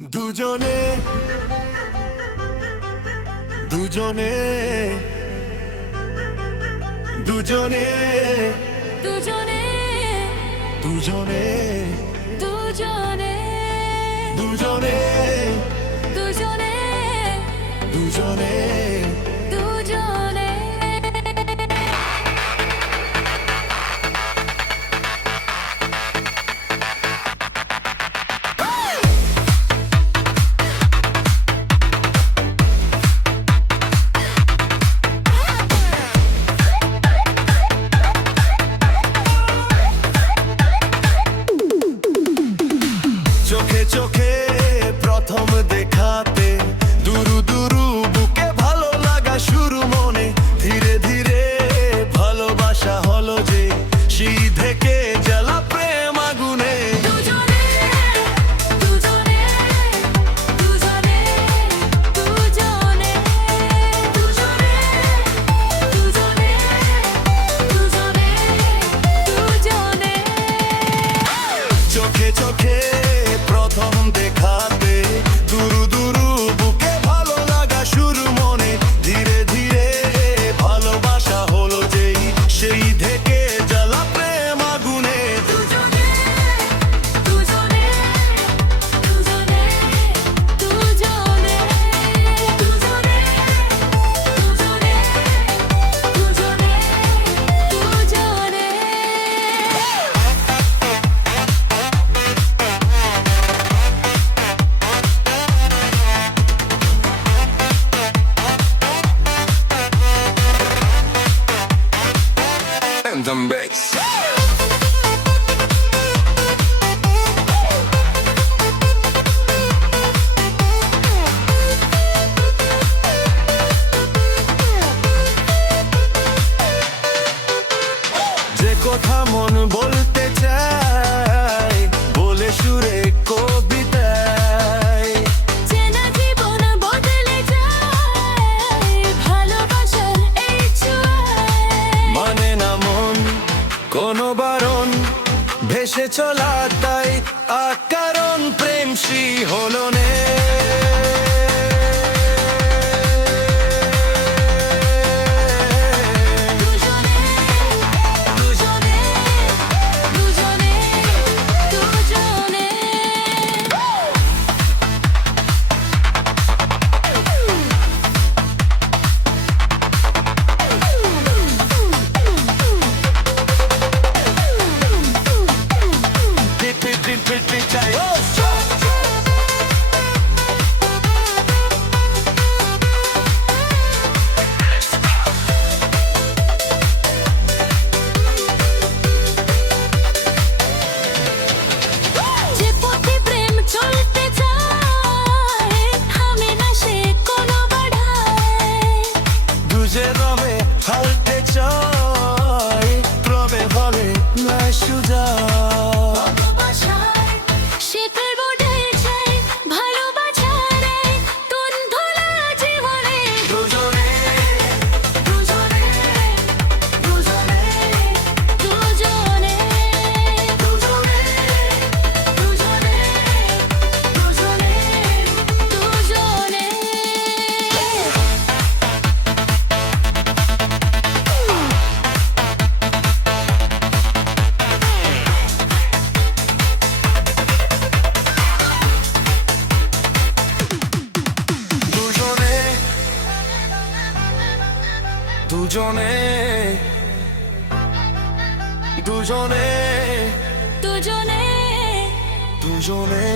দুজনে দুজনে দুজনে দুজনে দুজনে দুজনে দুজনে দুজনে দুজনে দুজনে চোখে চোখে প্রথম দেখাতে দুরু দুরু বুকে ভালো লাগা শুরু মনে ধীরে ধীরে ভালোবাসা হলো যে সেই থেকে জ্বালা প্রেম আগুনে দুজনে দুজনে দুজনে দুজনে দুজনে দুজনে দুজনে দুজনে চোখে চোখে প্রথম দেখাতে দুরু দুরু বুকে ভালো লাগা শুরু মনে ধীরে ধীরে ভালোবাসা হলো যেই সেই থেকে জ্বালা প্রেম আগুনে দুজনে দুজনে দুজনে দুজনে দুজনে দুজনে দুজনে দুজনে and the bass. যে কথা মন বলতে চাই বলে সুরে কবিতায় চেনা জীবন বদলে যায় ভালোবাসার এই ছোঁয়ায় মানে না মন কোনো বারণ ভেসে চলা তাই আকারণ প্রেম শিহরণে দুজনে দুজনে দুজনে দুজনে চাই যে পথে প্রেম চলতে চায় থামে না সে কোনো বাধায় দুজে রবে হালতে চাই প্রবে ভাবে না সুজা ভালোবাসায় শিকল বড়ে যায় ভালোবাসার এই তুন্ধলা জীবনে দুজনে দুজনে দুজনে দুজনে দুজনে দুজনে দুজনে দুজনে দুজনে দুজনে দুজনে দুজনে দুজনে